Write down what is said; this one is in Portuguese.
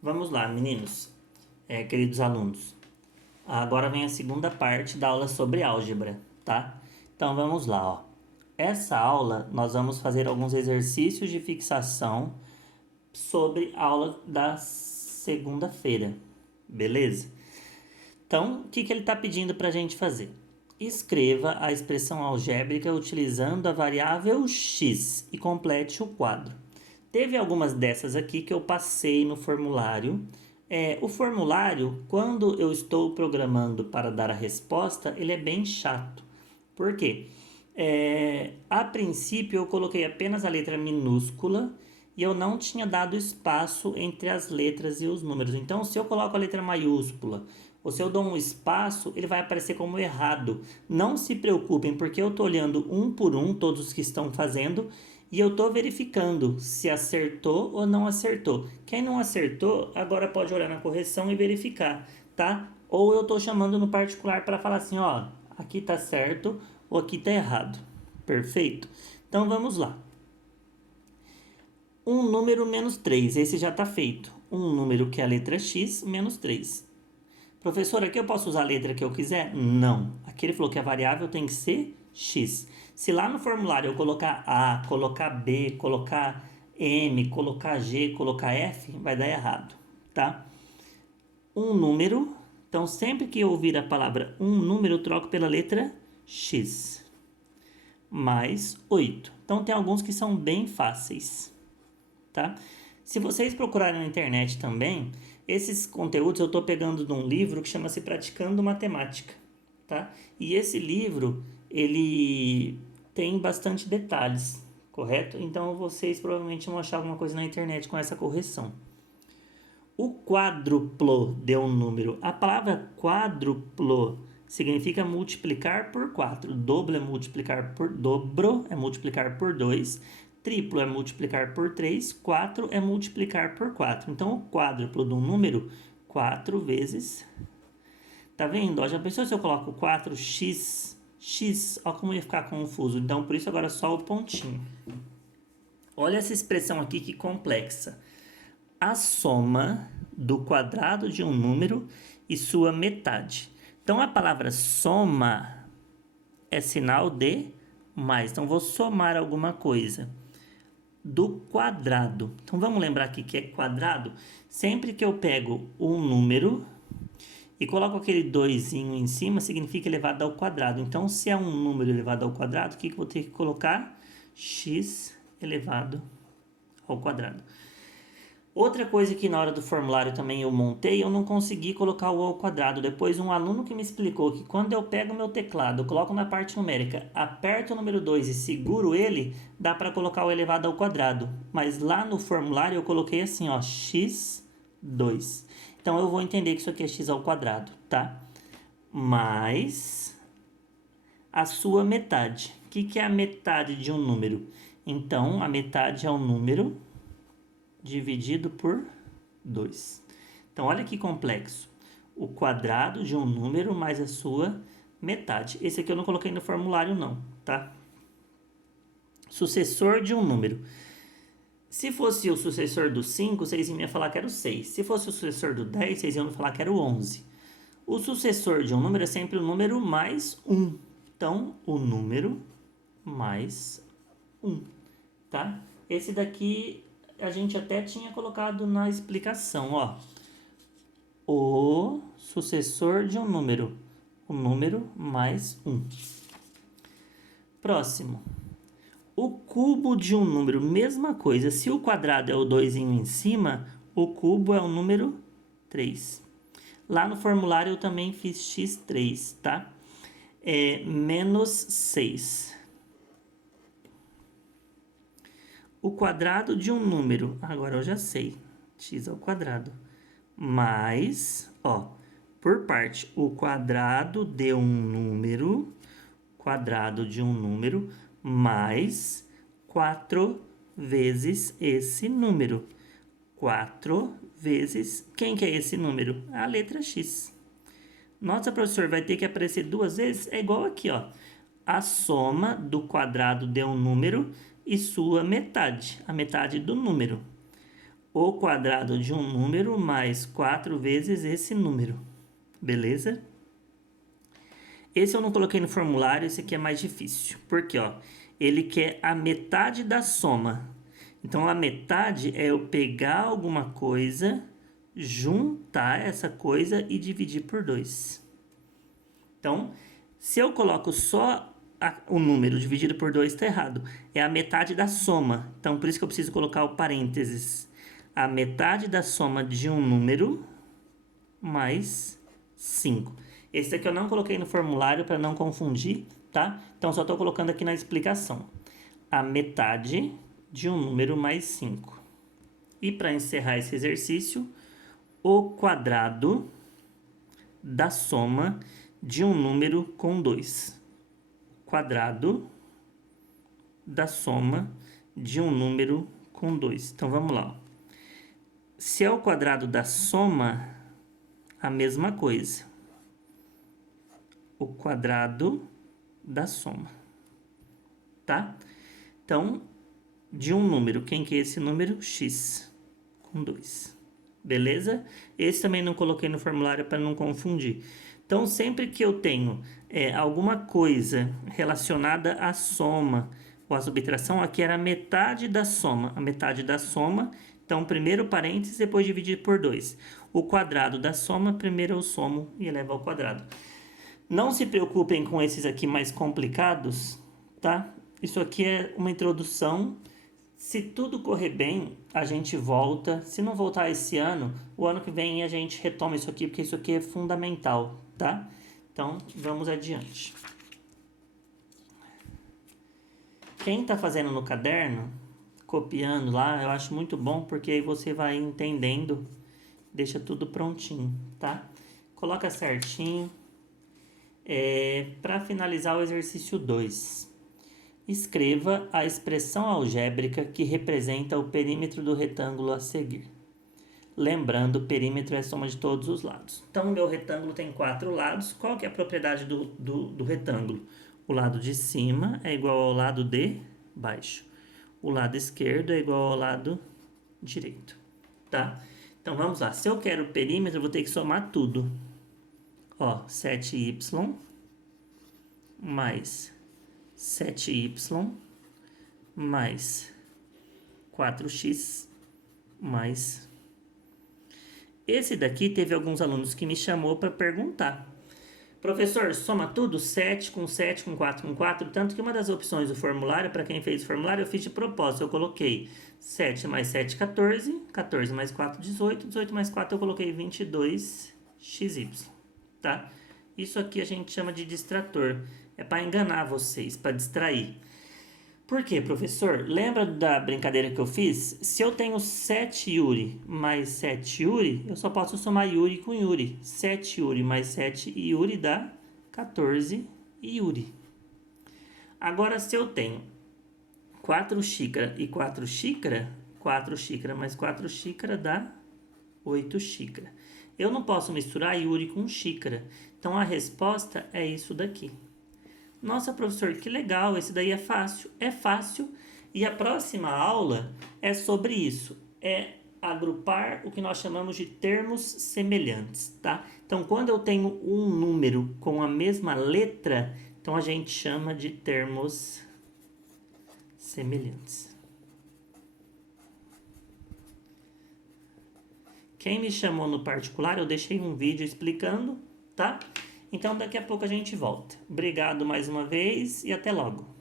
Vamos lá, meninos, queridos alunos. Agora vem a segunda parte da aula sobre álgebra, tá? Então vamos lá, ó. Essa aula nós vamos fazer alguns exercícios de fixação sobre a aula da segunda-feira, beleza? Então, o que ele está pedindo para a gente fazer? Escreva a expressão algébrica utilizando a variável x e complete o quadro. Teve algumas dessas aqui que eu passei no formulário. O formulário, quando eu estou programando para dar a resposta, ele é bem chato. Por quê? A princípio eu coloquei apenas a letra minúscula e eu não tinha dado espaço entre as letras e os números. Então, se eu coloco a letra maiúscula ou se eu dou um espaço, ele vai aparecer como errado. Não se preocupem, porque eu estou olhando um por um todos os que estão fazendo e eu estou verificando se acertou ou não acertou. Quem não acertou, agora pode olhar na correção e verificar, tá? Ou eu estou chamando no particular para falar assim, ó, aqui está certo ou aqui está errado. Perfeito? Então vamos lá. Um número menos 3, esse já está feito. Um número que é a letra x menos 3. Professor, aqui eu posso usar a letra que eu quiser? Não. Aqui ele falou que a variável tem que ser x. Se lá no formulário eu colocar A, colocar B, colocar M, colocar G, colocar F, vai dar errado, tá? Um número, então sempre que eu ouvir a palavra um número, eu troco pela letra x. Mais 8. Então tem alguns que são bem fáceis, tá? Se vocês procurarem na internet também, esses conteúdos eu estou pegando de um livro que chama-se Praticando Matemática, tá? E esse livro, ele tem bastante detalhes, correto? Então vocês provavelmente vão achar alguma coisa na internet com essa correção. O quádruplo deu um número. A palavra quádruplo significa multiplicar por 4. Dobro é multiplicar por dobro, é multiplicar por 2. Triplo é multiplicar por 3. 4 é multiplicar por 4. Então, o quádruplo de um número, 4 vezes. Tá vendo? Já pensou se eu coloco 4x? X, olha como ia ficar confuso. Então, por isso agora só o pontinho. Olha essa expressão aqui que complexa. A soma do quadrado de um número e sua metade. Então, a palavra soma é sinal de mais. Então, vou somar alguma coisa do quadrado. Então, vamos lembrar aqui que é quadrado. Sempre que eu pego um número e coloco aquele doisinho em cima, significa elevado ao quadrado. Então, se é um número elevado ao quadrado, o que eu vou ter que colocar? X elevado ao quadrado. Outra coisa que na hora do formulário também eu montei, eu não consegui colocar o ao quadrado. Depois um aluno que me explicou que quando eu pego o meu teclado, eu coloco na parte numérica, aperto o número 2 e seguro ele, dá para colocar o elevado ao quadrado. Mas lá no formulário eu coloquei assim, ó, x2. Então eu vou entender que isso aqui é x ao quadrado, tá? Mais a sua metade. O que é a metade de um número? Então, a metade é um número dividido por 2. Então, olha que complexo. O quadrado de um número mais a sua metade. Esse aqui eu não coloquei no formulário não, tá? Sucessor de um número. Se fosse o sucessor do 5, vocês iam falar que era o 6. Se fosse o sucessor do 10, vocês iam falar que era o 11. O sucessor de um número é sempre o número mais 1. Então, o número mais 1, tá? Esse daqui a gente até tinha colocado na explicação, ó. O sucessor de um número, o número mais 1. Próximo. O cubo de um número, mesma coisa. Se o quadrado é o 2 em cima, o cubo é o número 3. Lá no formulário eu também fiz x3, tá? Menos 6. O quadrado de um número, agora eu já sei, x ao quadrado, mais, ó, por parte, o quadrado de um número, quadrado de um número, mais 4 vezes esse número. 4 vezes, quem que é esse número? A letra x. Nossa, professor, vai ter que aparecer duas vezes? É igual aqui, ó. A soma do quadrado de um número e sua metade, a metade do número. o quadrado de um número mais 4 vezes esse número. Beleza? Esse eu não coloquei no formulário, esse aqui é mais difícil. Porque, ó, ele quer a metade da soma. Então, a metade é eu pegar alguma coisa, juntar essa coisa e dividir por 2. Então, se eu coloco só o número dividido por 2, está errado. É a metade da soma. Então, por isso que eu preciso colocar o parênteses. A metade da soma de um número mais 5. Esse aqui eu não coloquei no formulário para não confundir, tá? Então, só estou colocando aqui na explicação. A metade de um número mais 5. E para encerrar esse exercício, o quadrado da soma de um número com 2. Quadrado da soma de um número com 2. Então, vamos lá. Se é o quadrado da soma, a mesma coisa. O quadrado da soma. Tá? Então, de um número, quem que é esse número? X com 2. Beleza? Esse também não coloquei no formulário para não confundir. Então, sempre que eu tenho alguma coisa relacionada à soma ou à subtração, aqui era a metade da soma. A metade da soma, então, primeiro parênteses, depois dividir por 2. O quadrado da soma, primeiro eu somo e elevo ao quadrado. Não se preocupem com esses aqui mais complicados, tá? Isso aqui é uma introdução. Se tudo correr bem, a gente volta. Se não voltar esse ano, o ano que vem a gente retoma isso aqui, porque isso aqui é fundamental, tá? Então, vamos adiante. Quem tá fazendo no caderno, copiando lá, eu acho muito bom, porque aí você vai entendendo, deixa tudo prontinho, tá? Coloca certinho. Para finalizar o exercício 2. Escreva a expressão algébrica que representa o perímetro do retângulo a seguir. Lembrando, o perímetro é a soma de todos os lados. Então, o meu retângulo tem 4 lados. Qual que é a propriedade do retângulo? O lado de cima é igual ao lado de baixo. O lado esquerdo é igual ao lado direito. Tá? Então, vamos lá. Se eu quero o perímetro, eu vou ter que somar tudo. Ó, 7y mais 7y mais 4x mais... Esse daqui teve alguns alunos que me chamou para perguntar. Professor, soma tudo? 7 com 7 com 4 com 4? Tanto que uma das opções do formulário, para quem fez o formulário, eu fiz de propósito. Eu coloquei 7 mais 7, 14. 14 mais 4, 18. 18 mais 4 eu coloquei 22xy. Tá? Isso aqui a gente chama de distrator. É para enganar vocês, para distrair. Por quê, professor? Lembra da brincadeira que eu fiz? Se eu tenho 7 Yuri mais 7 Yuri, eu só posso somar Yuri com Yuri. 7 Yuri mais 7 Yuri dá 14 Yuri. Agora, se eu tenho 4 xícaras e 4 xícaras, 4 xícaras mais 4 xícaras dá 8 xícaras. Eu não posso misturar Yuri com xícara. Então, a resposta é isso daqui. Nossa, professor, que legal, esse daí é fácil. É fácil. E a próxima aula é sobre isso. É agrupar o que nós chamamos de termos semelhantes, tá? Então, quando eu tenho um número com a mesma letra, então a gente chama de termos semelhantes. Quem me chamou no particular, eu deixei um vídeo explicando, tá? Então, daqui a pouco a gente volta. Obrigado mais uma vez e até logo.